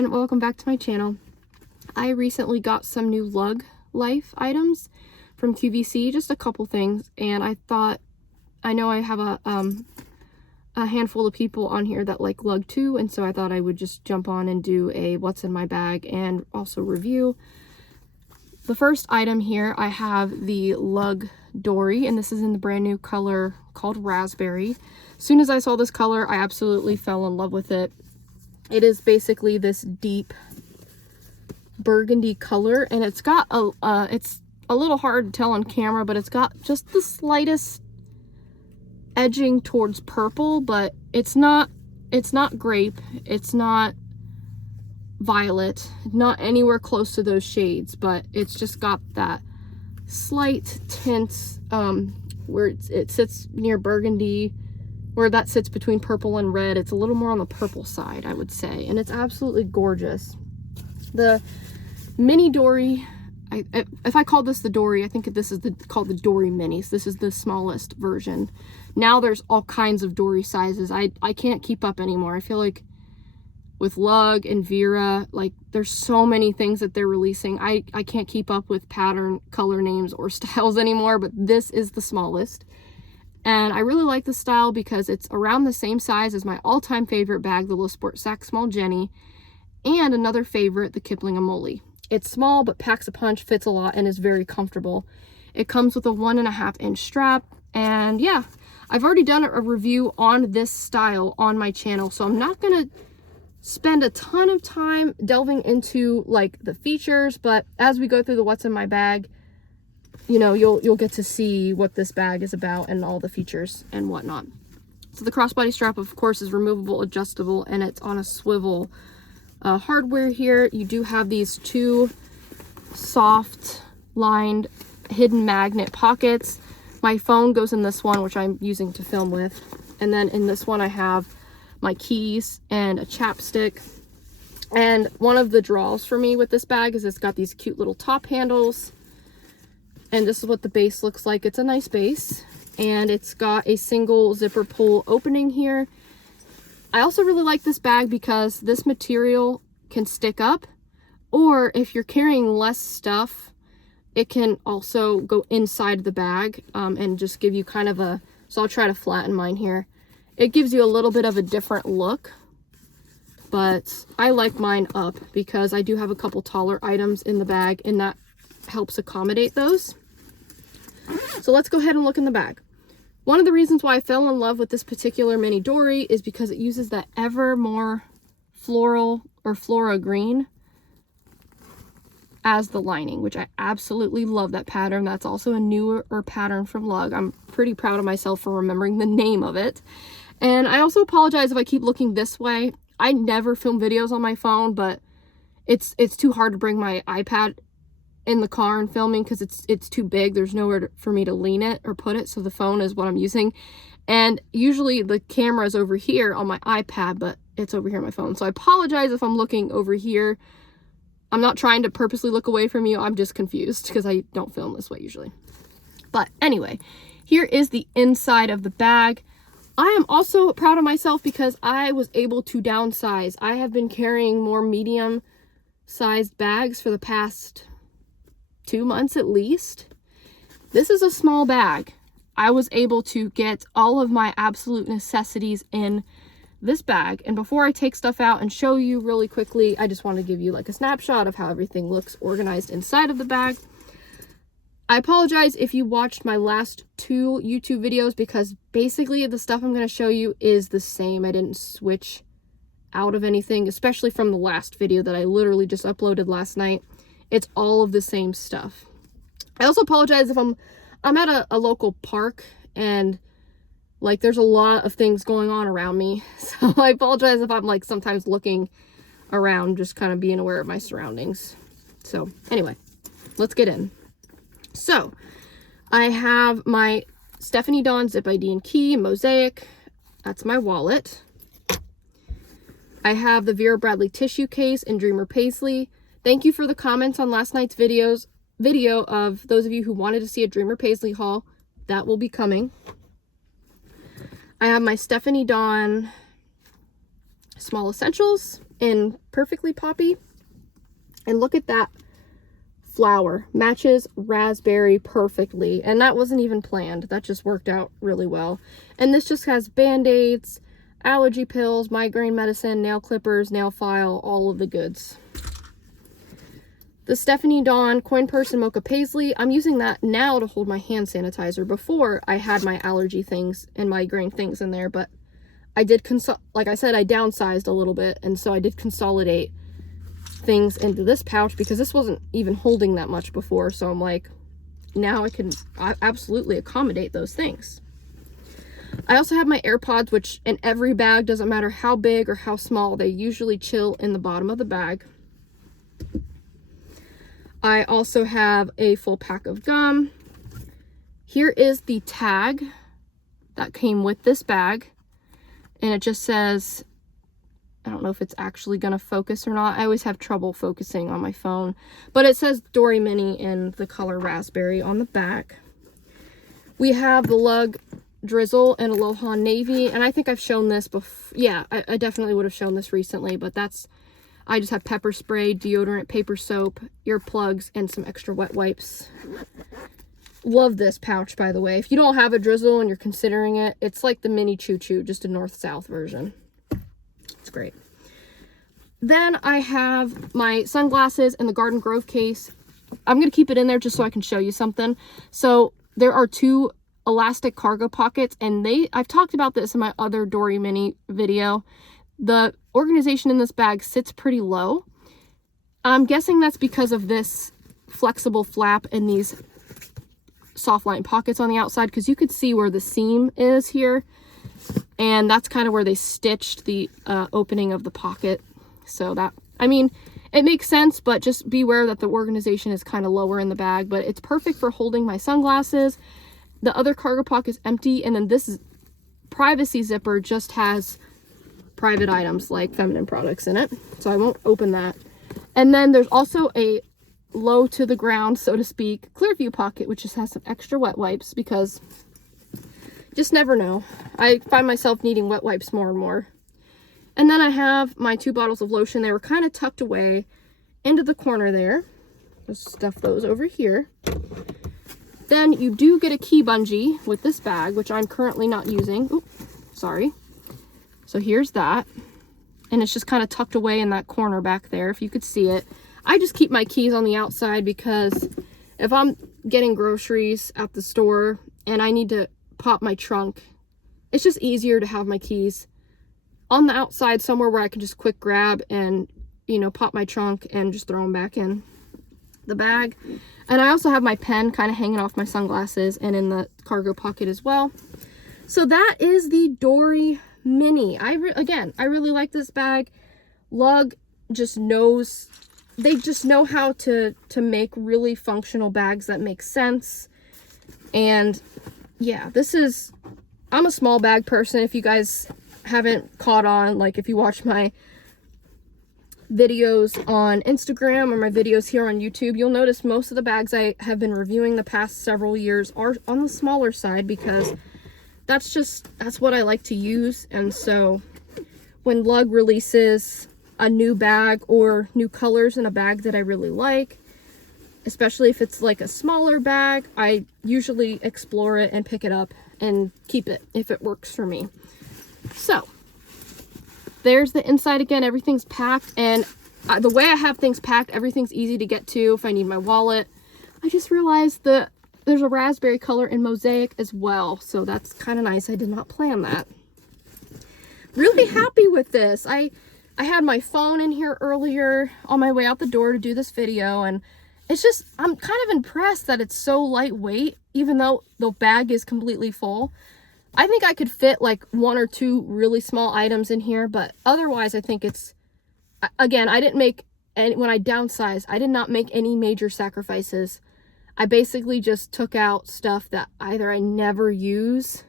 everyone, welcome back to my channel. I recently got some new Lug Life items from QVC, just a couple things, and I thought, I know I have a handful of people on here that like Lug too, and so I thought I would just jump on and do a what's in my bag and also review. The first item here, I have the Lug Dory, and this is in the brand new color called Raspberry. As soon as I saw this color, I absolutely fell in love with it. It is basically this deep burgundy color, and it's got it's a little hard to tell on camera, but it's got just the slightest edging towards purple, but it's not grape, it's not violet, not anywhere close to those shades, but it's just got that slight tint where it sits near burgundy, where that sits between purple and red. It's a little more on the purple side, I would say, and it's absolutely gorgeous. The mini Dory, if I call this the Dory, I think this is called the Dory Minis. This is the smallest version. Now there's all kinds of Dory sizes. I can't keep up anymore. I feel like with Lug and Vera, like there's so many things that they're releasing. I can't keep up with pattern, color names, or styles anymore, but this is the smallest. And I really like the style because it's around the same size as my all-time favorite bag, the Le Sport Sac Small Jenny, and another favorite, the Kipling Amole. It's small, but packs a punch, fits a lot, and is very comfortable. It comes with a 1.5-inch strap, and yeah, I've already done a review on this style on my channel, so I'm not gonna spend a ton of time delving into like the features, but as we go through the what's in my bag, you know, you'll get to see what this bag is about and all the features and whatnot. So the crossbody strap, of course, is removable, adjustable, and it's on a swivel. Hardware here, you do have these two soft lined hidden magnet pockets. My phone goes in this one, which I'm using to film with, and then in this one I have my keys and a chapstick. And one of the draws for me with this bag is it's got these cute little top handles, and this is what the base looks like. It's a nice base, and it's got a single zipper pull opening here. I also really like this bag because this material can stick up, or if you're carrying less stuff, it can also go inside the bag and just give you kind of a, so I'll try to flatten mine here. It gives you a little bit of a different look, but I like mine up because I do have a couple taller items in the bag, and that helps accommodate those. So let's go ahead and look in the bag. One of the reasons why I fell in love with this particular mini Dory is because it uses that ever more floral or flora green as the lining, which I absolutely love that pattern. That's also a newer pattern from Lug. I'm pretty proud of myself for remembering the name of it. And I also apologize if I keep looking this way. I never film videos on my phone, but it's too hard to bring my iPad in the car and filming because it's too big. There's nowhere for me to lean it or put it, so the phone is what I'm using. And usually the camera is over here on my iPad, but it's over here on my phone. So I apologize if I'm looking over here. I'm not trying to purposely look away from you. I'm just confused because I don't film this way usually. But anyway, here is the inside of the bag. I am also proud of myself because I was able to downsize. I have been carrying more medium-sized bags for the past 2 months at least. This is a small bag. I was able to get all of my absolute necessities in this bag. And before I take stuff out and show you really quickly, I just want to give you like a snapshot of how everything looks organized inside of the bag. I apologize if you watched my last 2 YouTube videos because basically the stuff I'm going to show you is the same. I didn't switch out of anything, especially from the last video that I literally just uploaded last night. It's all of the same stuff. I also apologize if I'm at a local park and like there's a lot of things going on around me. So I apologize if I'm like sometimes looking around, just kind of being aware of my surroundings. So anyway, let's get in. So I have my Stephanie Dawn Zip ID and Key Mosaic. That's my wallet. I have the Vera Bradley tissue case in Dreamer Paisley. Thank you for the comments on last night's video of those of you who wanted to see a Dreamer Paisley haul. That will be coming. I have my Stephanie Dawn Small Essentials. in Perfectly Poppy. And look at that flower. Matches raspberry perfectly. And that wasn't even planned. That just worked out really well. And this just has Band-Aids, allergy pills, migraine medicine, nail clippers, nail file, all of the goods. The Stephanie Dawn coin purse and mocha paisley. I'm using that now to hold my hand sanitizer. Before, I had my allergy things and migraine things in there, but I did like I said, I downsized a little bit, and so I did consolidate things into this pouch because this wasn't even holding that much before. So I'm like, now I can absolutely accommodate those things. I also have my AirPods, which in every bag, doesn't matter how big or how small, they usually chill in the bottom of the bag. I also have a full pack of gum. Here is the tag that came with this bag. And it just says, I don't know if it's actually going to focus or not. I always have trouble focusing on my phone. But it says Dory Mini in the color raspberry on the back. We have the Lug Drizzle and Aloha Navy. And I think I've shown this before. Yeah, I definitely would have shown this recently. But I just have pepper spray, deodorant, paper soap, earplugs, and some extra wet wipes. Love this pouch, by the way. If you don't have a Drizzle and you're considering it, it's like the mini Choo Choo, just a north-south version. It's great. Then I have my sunglasses in the Garden Grove case. I'm going to keep it in there just so I can show you something. So there are 2 elastic cargo pockets, and I've talked about this in my other Dory Mini video. The organization in this bag sits pretty low. I'm guessing that's because of this flexible flap and these soft line pockets on the outside, because you could see where the seam is here, and that's kind of where they stitched the opening of the pocket. So that, I mean, it makes sense, but just beware that the organization is kind of lower in the bag. But it's perfect for holding my sunglasses. The other cargo pocket is empty, and then this privacy zipper just has private items like feminine products in it, so I won't open that. And then there's also a low to the ground, so to speak, Clearview pocket, which just has some extra wet wipes, because just never know. I find myself needing wet wipes more and more. And then I have my 2 bottles of lotion. They were kind of tucked away into the corner there. Just stuff those over here. Then you do get a key bungee with this bag, which I'm currently not using. Oops, sorry. So here's that, and it's just kind of tucked away in that corner back there, if you could see it. I just keep my keys on the outside because if I'm getting groceries at the store and I need to pop my trunk, it's just easier to have my keys on the outside somewhere where I can just quick grab and, you know, pop my trunk and just throw them back in the bag. And I also have my pen kind of hanging off my sunglasses and in the cargo pocket as well. So that is the Dory Mini. Again, I really like this bag. Lug just knows, they just know how to make really functional bags that make sense. And yeah, I'm a small bag person. If you guys haven't caught on, like if you watch my videos on Instagram or my videos here on YouTube, you'll notice most of the bags I have been reviewing the past several years are on the smaller side, because that's what I like to use. And so when Lug releases a new bag or new colors in a bag that I really like, especially if it's like a smaller bag, I usually explore it and pick it up and keep it if it works for me. So there's the inside again. Everything's packed, and the way I have things packed, everything's easy to get to if I need my wallet. I just realized that there's a raspberry color in Mosaic as well, so that's kind of nice. I did not plan that. Really happy with this. I had my phone in here earlier on my way out the door to do this video, and it's just, I'm kind of impressed that it's so lightweight, even though the bag is completely full. I think I could fit like 1 or 2 really small items in here, but otherwise I think it's, again, I didn't make any, when I downsized, I did not make any major sacrifices. I basically just took out stuff that either I never use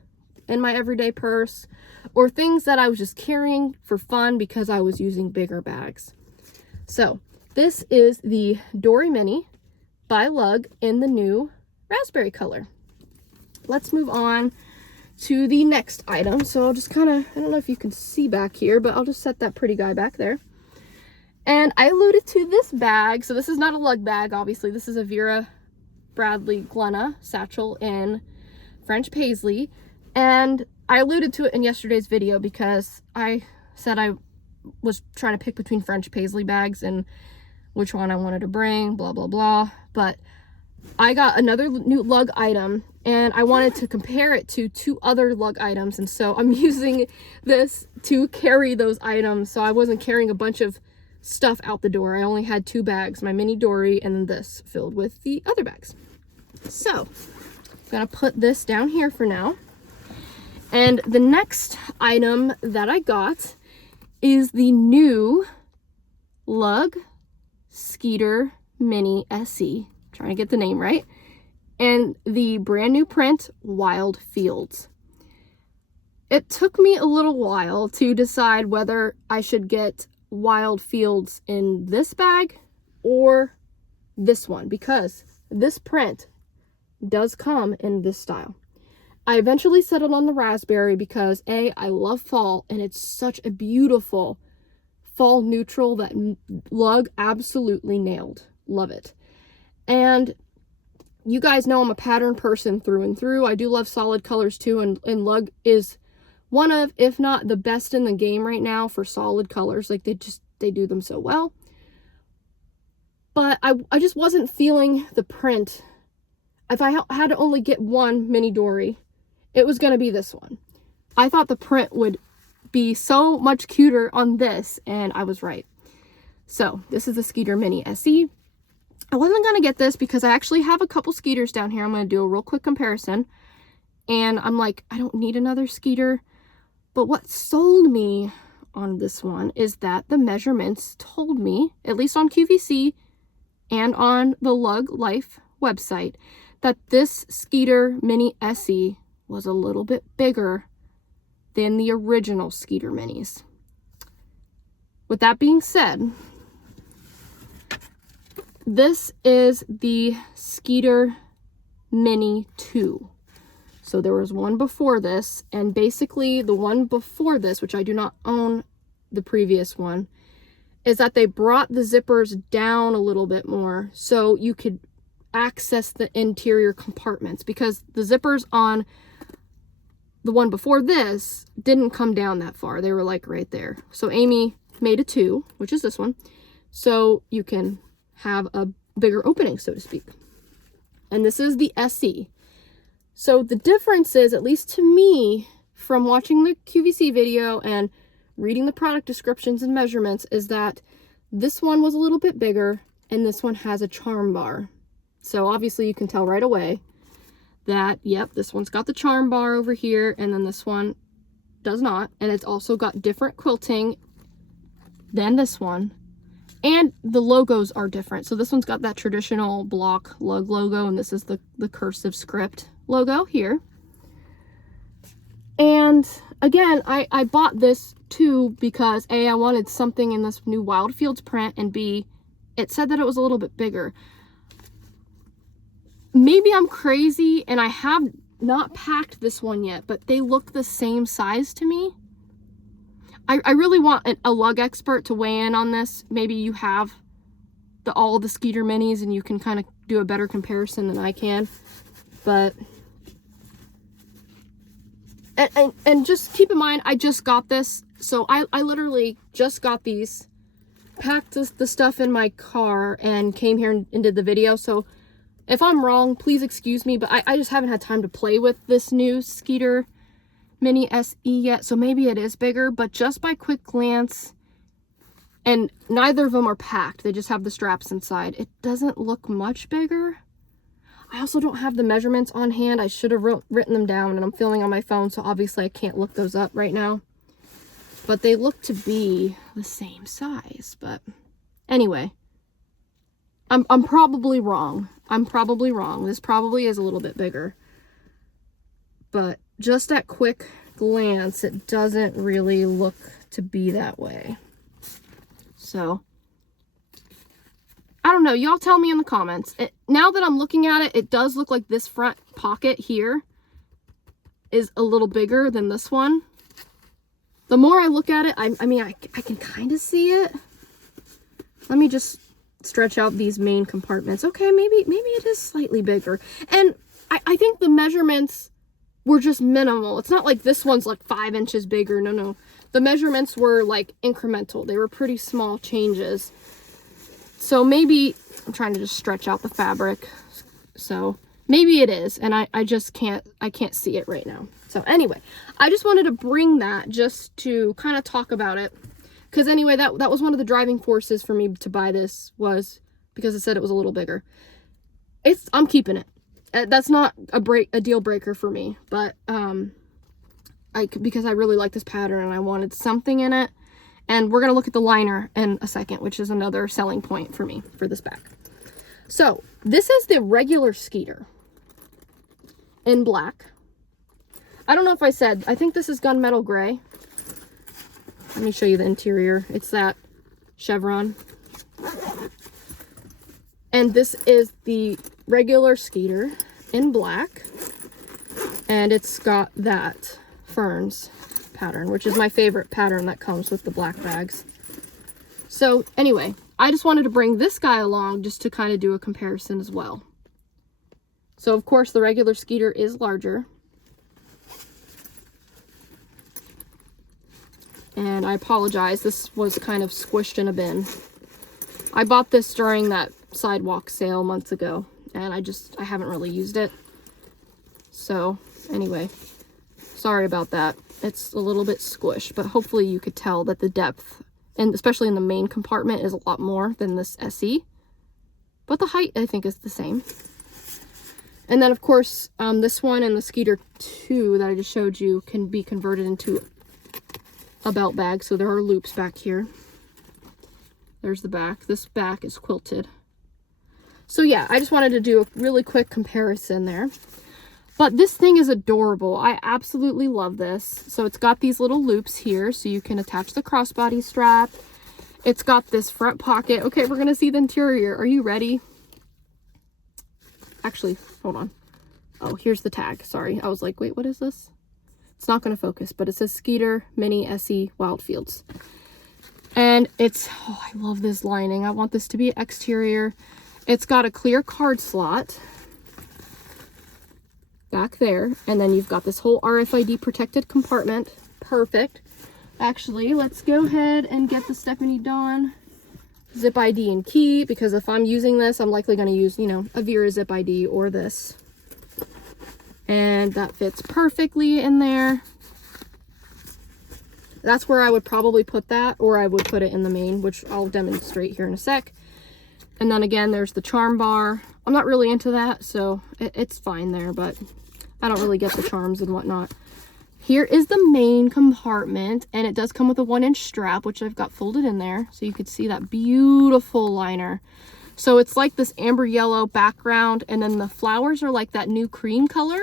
in my everyday purse, or things that I was just carrying for fun because I was using bigger bags. So this is the Dory Mini by Lug in the new raspberry color. Let's move on to the next item. So I'll just kind of, I don't know if you can see back here, but I'll just set that pretty guy back there. And I alluded to this bag. So this is not a lug bag, obviously. This is a Vera Bradley Glenna satchel in French paisley. And I alluded to it in yesterday's video because I said I was trying to pick between French paisley bags and which one I wanted to bring, blah, blah, blah. But I got another new lug item and I wanted to compare it to 2 other lug items. And so I'm using this to carry those items. So I wasn't carrying a bunch of stuff out the door. I only had 2 bags, my mini Dory and then this filled with the other bags. So I'm gonna put this down here for now. And the next item that I got is the new lug Skeeter Mini SE. Trying to get the name right. And the brand new print, Wild Fields. It took me a little while to decide whether I should get Wild Fields in this bag or this one, because this print does come in this style. I eventually settled on the raspberry because A, I love fall and it's such a beautiful fall neutral that lug absolutely nailed. Love it. And you guys know I'm a pattern person through and through. I do love solid colors too, and lug is one of, if not the best in the game right now for solid colors. Like they do them so well. But I just wasn't feeling the print. If I had to only get one mini Dory, it was going to be this one. I thought the print would be so much cuter on this, and I was right. So this is the Skeeter Mini SE. I wasn't going to get this because I actually have a couple Skeeters down here. I'm going to do a real quick comparison. And I'm like, I don't need another Skeeter. But what sold me on this one is that the measurements told me, at least on QVC and on the Lug Life website, that this Skeeter Mini SE was a little bit bigger than the original Skeeter Minis. With that being said, this is the Skeeter Mini 2. So there was one before this, and basically the one before this, which I do not own the previous one, is that they brought the zippers down a little bit more so you could access the interior compartments, because the zippers on the one before this didn't come down that far. They were like right there. So Amy made a 2, which is this one, so you can have a bigger opening, so to speak. And this is the SE. So the difference is, at least to me, from watching the QVC video and reading the product descriptions and measurements, is that this one was a little bit bigger and this one has a charm bar. So obviously you can tell right away that, yep, this one's got the charm bar over here and then this one does not. And it's also got different quilting than this one. And the logos are different. So this one's got that traditional block lug logo, and this is the cursive script logo here. And again, I bought this too because A, I wanted something in this new Wild Fields print, and B, it said that it was a little bit bigger. Maybe I'm crazy and I have not packed this one yet, but they look the same size to me. I really want a lug expert to weigh in on this. Maybe you have all the Skeeter Minis and you can kind of do a better comparison than I can. But and just keep in mind, I just got this. So I literally just got these, packed the stuff in my car and came here and did the video. So if I'm wrong, please excuse me, but I just haven't had time to play with this new Skeeter Mini SE yet, so maybe it is bigger, but just by quick glance, and neither of them are packed, they just have the straps inside, it doesn't look much bigger. I also don't have the measurements on hand. I should have written them down, and I'm filming on my phone, so obviously I can't look those up right now. But they look to be the same size. But anyway, I'm probably wrong. I'm probably wrong. This probably is a little bit bigger. But just at quick glance, it doesn't really look to be that way. So I don't know. Y'all tell me in the comments. Now that I'm looking at it, it does look like this front pocket here is a little bigger than this one. The more I look at it, I mean, I can kind of see it. let me just stretch out these main compartments. Okay, maybe it is slightly bigger. And I think the measurements were just minimal. It's not like this one's like 5 inches bigger. No. The measurements were like incremental. They were pretty small changes. So maybe, I'm trying to just stretch out the fabric. So maybe it is, and I just can't see it right now. So anyway, I just wanted to bring that just to kind of talk about it. Because anyway, that was one of the driving forces for me to buy this, was because it said it was a little bigger. I'm keeping it. That's not a deal breaker for me, but because I really like this pattern and I wanted something in it. And we're gonna look at the liner in a second, which is another selling point for me for this bag. So this is the regular Skeeter in black. I don't know if I said, I think this is gunmetal gray. Let me show you the interior. It's that chevron. And this is the regular Skeeter in black. And it's got that ferns pattern, which is my favorite pattern that comes with the black bags. So anyway, I just wanted to bring this guy along just to kind of do a comparison as well. So of course the regular Skeeter is larger. And I apologize, this was kind of squished in a bin. I bought this during that sidewalk sale months ago, and I haven't really used it. So anyway, sorry about that. It's a little bit squished, but hopefully you could tell that the depth, and especially in the main compartment, is a lot more than this SE. But the height, I think, is the same. And then, of course, this one and the Skeeter 2 that I just showed you can be converted into a belt bag. So there are loops back here. There's the back. This back is quilted. So yeah, I just wanted to do a really quick comparison there. But this thing is adorable. I absolutely love this. So it's got these little loops here so you can attach the crossbody strap. It's got this front pocket. Okay, we're going to see the interior. Are you ready? Actually, hold on. Oh, here's the tag. Sorry. I was like, wait, what is this? It's not going to focus, but it says Skeeter Mini SE Wildfields. And it's, oh, I love this lining. I want this to be exterior. It's got a clear card slot back there. And then you've got this whole RFID protected compartment. Perfect. Actually, let's go ahead and get the Stephanie Dawn zip ID and key, because if I'm using this, I'm likely going to use, you know, a Vera zip ID or this. And that fits perfectly in there. That's where I would probably put that, or I would put it in the main, which I'll demonstrate here in a sec. And then again, there's the charm bar. I'm not really into that, so it's fine there, but I don't really get the charms and whatnot. Here is the main compartment, and it does come with a 1-inch strap, which I've got folded in there, so you could see that beautiful liner. So it's like this amber yellow background, and then the flowers are like that new cream color.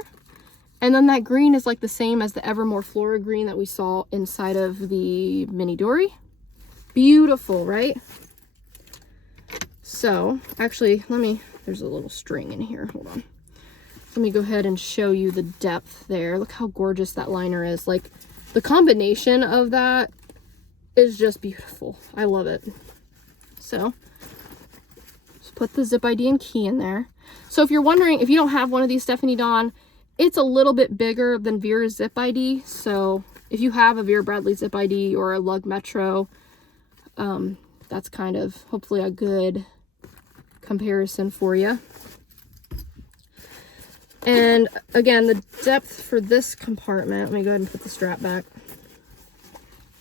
And then that green is like the same as the Evermore Flora green that we saw inside of the mini Dory. Beautiful, right? So, actually, there's a little string in here. Hold on. Let me go ahead and show you the depth there. Look how gorgeous that liner is. Like, the combination of that is just beautiful. I love it. So, just put the zip ID and key in there. So if you're wondering, if you don't have one of these Stephanie Dawn, it's a little bit bigger than Vera's zip ID. So if you have a Vera Bradley zip ID or a Lug Metro, that's kind of hopefully a good comparison for you. And again, the depth for this compartment, let me go ahead and put the strap back.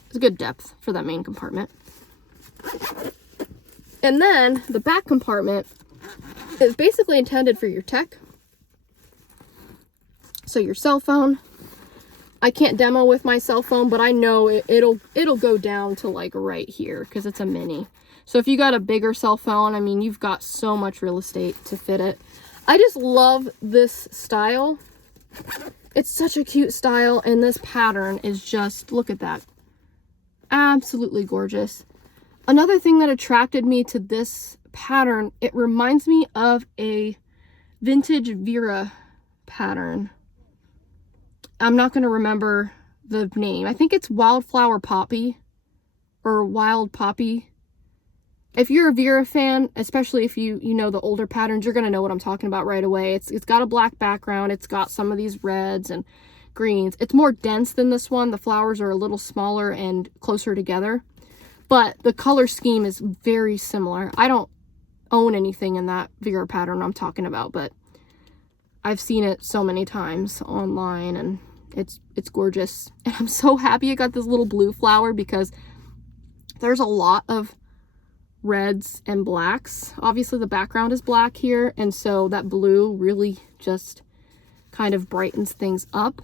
It's a good depth for that main compartment. And then the back compartment is basically intended for your tech. So your cell phone. I can't demo with my cell phone, but I know it'll go down to like right here because it's a mini. So if you got a bigger cell phone, I mean, you've got so much real estate to fit it. I just love this style. It's such a cute style, and this pattern is just, look at that. Absolutely gorgeous. Another thing that attracted me to this pattern, it reminds me of a vintage Vera pattern. I'm not going to remember the name. I think it's Wildflower Poppy or Wild Poppy. if you're a Vera fan, especially if you know the older patterns, you're going to know what I'm talking about right away. It's got a black background. It's got some of these reds and greens. It's more dense than this one. The flowers are a little smaller and closer together, but the color scheme is very similar. I don't own anything in that Vera pattern I'm talking about, but I've seen it so many times online, and it's gorgeous. And I'm so happy I got this little blue flower because there's a lot of reds and blacks. Obviously the background is black here, and so that blue really just kind of brightens things up.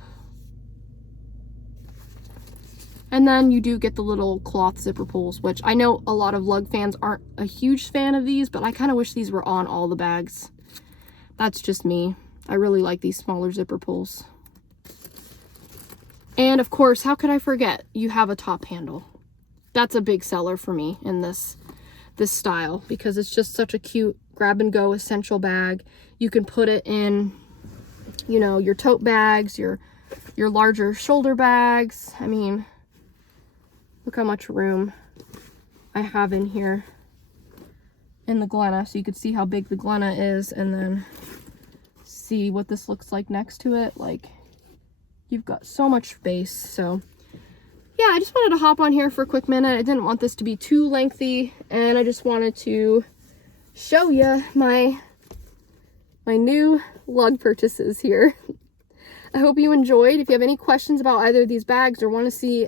And then you do get the little cloth zipper pulls, which I know a lot of lug fans aren't a huge fan of these, but I kind of wish these were on all the bags. That's just me. I really like these smaller zipper pulls. And of course, how could I forget? You have a top handle. That's a big seller for me in this style, because it's just such a cute grab and go essential bag. You can put it in, you know, your tote bags, your larger shoulder bags. I mean, look how much room I have in here in the Glenna, so you could see how big the Glenna is, and then see what this looks like next to it. Like, you've got so much space. So yeah, I just wanted to hop on here for a quick minute. I didn't want this to be too lengthy, and I just wanted to show you my new lug purchases here. I hope you enjoyed. If you have any questions about either of these bags or want to see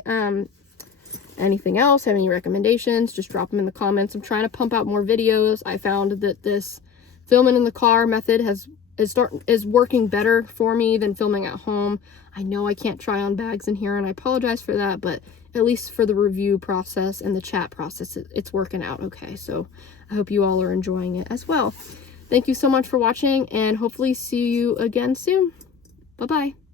anything else, have any recommendations, just drop them in the comments. I'm trying to pump out more videos. I found that this filming in the car method is working better for me than filming at home. I know I can't try on bags in here, and I apologize for that, but at least for the review process and the chat process, it's working out okay. So I hope you all are enjoying it as well. Thank you so much for watching, and hopefully see you again soon. Bye-bye.